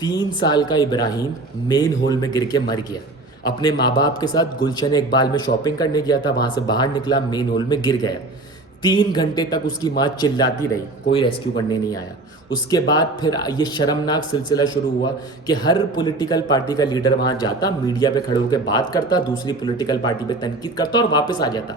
3 سال کا ابراہیم مین ہول میں گر کے مر گیا. اپنے ماں باپ کے ساتھ گلشن اقبال میں شاپنگ کرنے گیا تھا, وہاں سے باہر نکلا, مین ہول میں گر گیا. 3 گھنٹے تک اس کی ماں چلاتی رہی, کوئی ریسکیو کرنے نہیں آیا. اس کے بعد پھر یہ شرمناک سلسلہ شروع ہوا کہ ہر پولیٹیکل پارٹی کا لیڈر وہاں جاتا, میڈیا پہ کھڑے ہو کے بات کرتا, دوسری پولیٹیکل پارٹی پہ تنقید کرتا اور واپس آ جاتا.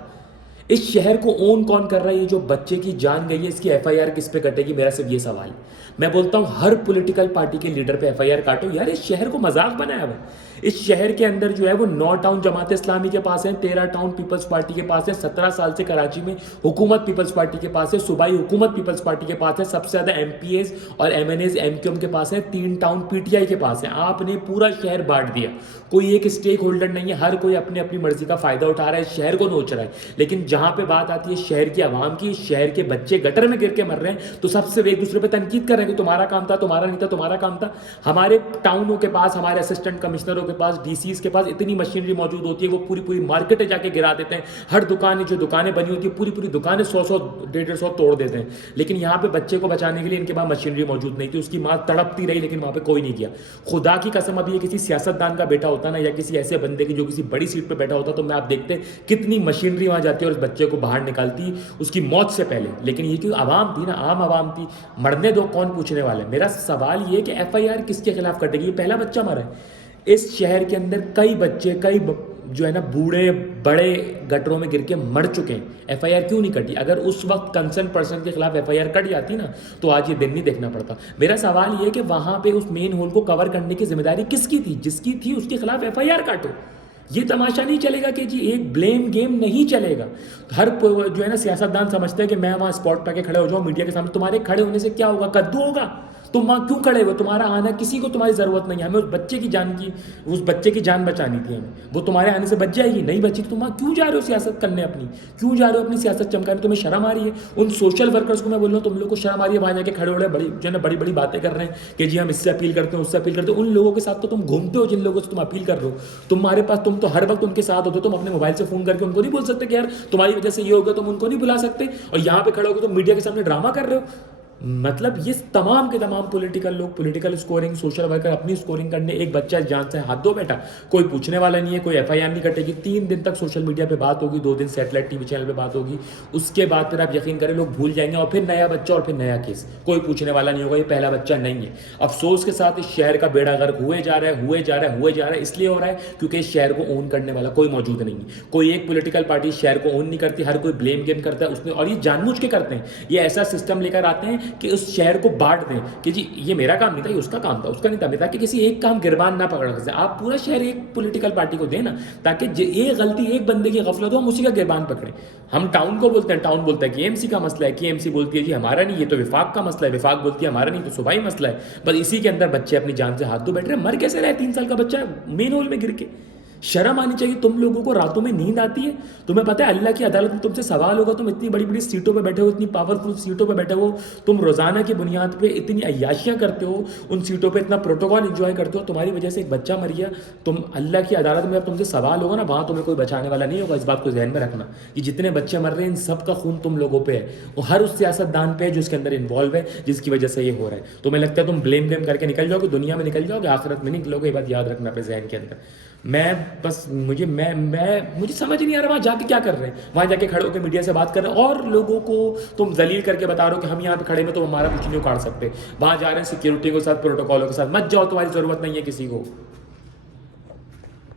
اس شہر کو اون کون کر رہا ہے؟ یہ جو بچے کی جان گئی ہے اس کی ایف آئی آر کس پہ کٹے گی؟ میرا صرف یہ سوال ہے. میں بولتا ہوں ہر پولیٹیکل پارٹی کے لیڈر پہ ایف آئی آر کاٹو. یار اس شہر کو مذاق بنایا ہوا. اس شہر کے اندر جو ہے وہ 9 ٹاؤن جماعت اسلامی کے پاس ہیں, 13 ٹاؤن پیپلز پارٹی کے پاس ہے, 17 سال سے کراچی میں حکومت پیپلز پارٹی کے پاس ہے, صوبائی حکومت پیپلز پارٹی کے پاس ہے, سب سے زیادہ ایم پی ایز اور MNAs M Q M کے پاس ہے, 3 ٹاؤن پی ٹی آئی کے پاس ہے. آپ نے پورا شہر بانٹ دیا, کوئی ایک اسٹیک ہولڈر نہیں ہے, ہر کوئی اپنی اپنی مرضی کا فائدہ اٹھا رہا ہے, اس شہر کو نوچ رہا ہے. لیکن جہاں پہ بات آتی ہے شہر کی عوام کی, شہر کے بچے گٹر میں گر کے مر رہے ہیں تو سب سے ایک دوسرے پہ تنقید کر رہے ہیں کہ تمہارا کام تھا, تمہارا نہیں تھا, تمہارا کام تھا. ہمارے ٹاؤنوں کے پاس, ہمارے اسسٹنٹ کمشنروں کے پاس, ڈی سیز کے پاس اتنی مشینری موجود ہوتی ہے, وہ پوری پوری مارکیٹیں جا کے گرا دیتے ہیں. ہر دکان جو دکانیں بنی ہوتی ہے پوری پوری دکانیں 100 150 توڑ دیتے ہیں. لیکن یہاں پہ بچے کو بچانے کے لیے ان کے پاس مشینری موجود نہیں تھی. اس کی ماں تڑپتی رہی لیکن وہاں پہ کوئی نہیں کیا. خدا کی قسم ابھی یہ کسی سیاستدان کا بیٹا ہوتا نا, یا کسی ایسے بندے کی جو کسی بڑی سیٹ پہ بیٹھا ہوتا, تو میں آپ دیکھتے کتنی مشینری وہاں جاتی ہے اور اس بچے کو باہر نکالتی اس کی موت سے پہلے. لیکن یہ کیوں عوام تھی نا, عام عوام تھی, مرنے دو, کون پوچھنے والا ہے. میرا سوال یہ کہ ایف آئی آر کس کے خلاف کٹے گی؟ یہ پہلا بچہ مرا ہے. اس شہر کے اندر کئی بچے, کئی جو ہے نا بوڑھے بڑے گٹروں میں گر کے مر چکے ہیں. ایف آئی آر کیوں نہیں کٹی؟ اگر اس وقت کنسرن پرسن کے خلاف ایف آئی آر کٹ جاتی نا تو آج یہ دن نہیں دیکھنا پڑتا. میرا سوال یہ ہے کہ وہاں پہ اس مین ہول کو کور کرنے کی ذمہ داری کس کی تھی؟ جس کی تھی اس کے خلاف ایف آئی آر کاٹو. یہ تماشا نہیں چلے گا کہ جی ایک بلیم گیم نہیں چلے گا. ہر جو ہے نا سیاستدان سمجھتے ہیں کہ میں وہاں اسپاٹ پہ کے کھڑے ہو جاؤں میڈیا کے سامنے, تمہارے کھڑے ہونے سے کیا ہوگا؟ کدو ہوگا. تم وہاں کیوں کھڑے ہو؟ تمہارا آنا کسی کو تمہاری ضرورت نہیں ہے. ہمیں اس بچے کی جان بچانی تھی ہمیں. وہ تمہارے آنے سے بچ جائے گی, نہیں بچی. تم وہاں کیوں جا رہے ہو سیاست کرنے اپنی؟ کیوں جا رہے ہو اپنی سیاست چمکانے؟ تمہیں شرم آ رہی ہے؟ ان سوشل ورکرز کو میں بول رہا ہوں, تم لوگ کو شرم آ رہی ہے وہاں جا کے کھڑے ہو رہے بڑی جو ہے نا بڑی بڑی باتیں کر رہے ہیں کہ جی ہم اس سے اپیل کرتے ہیں, اس سے اپیل کرتے ہیں. ان لوگوں کے ساتھ تو تم گھومتے ہو جن لوگوں سے تم اپیل کر رہے ہو. تمہارے پاس تم تو ہر وقت ان کے ساتھ ہوتے ہو. تم اپنے موبائل سے فون کر کے ان کو نہیں بول سکتے کہ یار تمہاری وجہ سے یہ ہوگا, تم ان کو نہیں بلا سکتے, اور یہاں پہ کھڑے ہو کے تم میڈیا کے سامنے ڈرامہ کر رہے ہو. مطلب یہ تمام کے تمام پولیٹیکل لوگ, پولیٹیکل اسکورنگ, سوشل ورکر اپنی اسکورنگ کرنے, ایک بچہ جان سے ہاتھ دو بیٹا, کوئی پوچھنے والا نہیں ہے, کوئی ایف آئی آر نہیں کٹے گی. 3 دن تک سوشل میڈیا پہ بات ہوگی, 2 دن سیٹلائٹ ٹی وی چینل پہ بات ہوگی, اس کے بعد پھر آپ یقین کریں لوگ بھول جائیں گے, اور پھر نیا بچہ اور پھر نیا کیس. کوئی پوچھنے والا نہیں ہوگا, یہ پہلا بچہ نہیں ہے. افسوس کے ساتھ اس شہر کا بیڑا غرق ہوئے جا رہا ہے. اس لیے ہو رہا ہے کیونکہ اس شہر کو اون کرنے والا کوئی موجود نہیں ہے. کوئی ایک پولیٹیکل پارٹی اس شہر کو اون نہیں کرتی, ہر کوئی بلیم گیم کرتا ہے اس میں, اور یہ جان بوجھ کے کرتے ہیں. یہ ایسا سسٹم لے کر آتے ہیں کہ اس شہر کو بانٹ دیں کہ جی یہ میرا کام نہیں تھا, یہ اس کا کام تھا, اس کا نہیں تھا, تاکہ کسی ایک کام گربان نہ پکڑ سکے. آپ پورا شہر ایک پولیٹیکل پارٹی کو دیں نا, تاکہ ایک غلطی ایک بندے کی غفلت ہو ہم اسی کا گربان پکڑیں. ہم ٹاؤن کو بولتے ہیں, ٹاؤن بولتا ہے کہ ایم سی کا مسئلہ ہے, کہ ایم سی بولتی ہے جی ہمارا نہیں, یہ تو وفاق کا مسئلہ ہے, وفاق بولتی ہے ہمارا نہیں, تو صوبائی مسئلہ ہے. بس اسی کے اندر بچے اپنی جان سے ہاتھ دھو بیٹھ رہے ہیں. مر کیسے رہے 3 سال کا بچہ مین ہول میں گر کے؟ شرم آنی چاہیے. تم لوگوں کو راتوں میں نیند آتی ہے؟ تمہیں پتہ ہے اللہ کی عدالت میں تم سے سوال ہوگا. تم اتنی بڑی بڑی سیٹوں پہ بیٹھے ہو, اتنی پاورفل سیٹوں پہ بیٹھے ہو, تم روزانہ کی بنیاد پہ اتنی عیاشیاں کرتے ہو, ان سیٹوں پہ اتنا پروٹوکول انجوائے کرتے ہو, تمہاری وجہ سے ایک بچہ مر گیا. تم اللہ کی عدالت میں اب تم سے سوال ہوگا نا, وہاں تمہیں کوئی بچانے والا نہیں ہوگا. اس بات کو ذہن میں رکھنا. یہ جتنے بچے مر رہے ہیں ان سب کا خون تم لوگوں پہ ہے, وہ ہر اس سیاستدان پہ ہے جو اس کے اندر انوالو ہے, جس کی وجہ سے یہ ہو رہا ہے. تمہیں لگتا ہے تم بلیم کر کے نکل جاؤ گے, دنیا میں نکل جاؤ گے, آخرت میں نہیں نکلو گے. یہ بات یاد رکھنا اپنے ذہن کے اندر. میں بس مجھے سمجھ نہیں آ رہا وہاں جا کے کیا کر رہے ہیں. وہاں جا کے کھڑے ہو کے میڈیا سے بات کر رہے ہیں اور لوگوں کو تم ذلیل کر کے بتا رہے ہو کہ ہم یہاں پہ کھڑے میں تو ہمارا کچھ نہیں اکھاڑ سکتے. وہاں جا رہے ہیں سیکیورٹی کے ساتھ, پروٹوکولوں کے ساتھ. مت جاؤ, تمہاری ضرورت نہیں ہے کسی کو.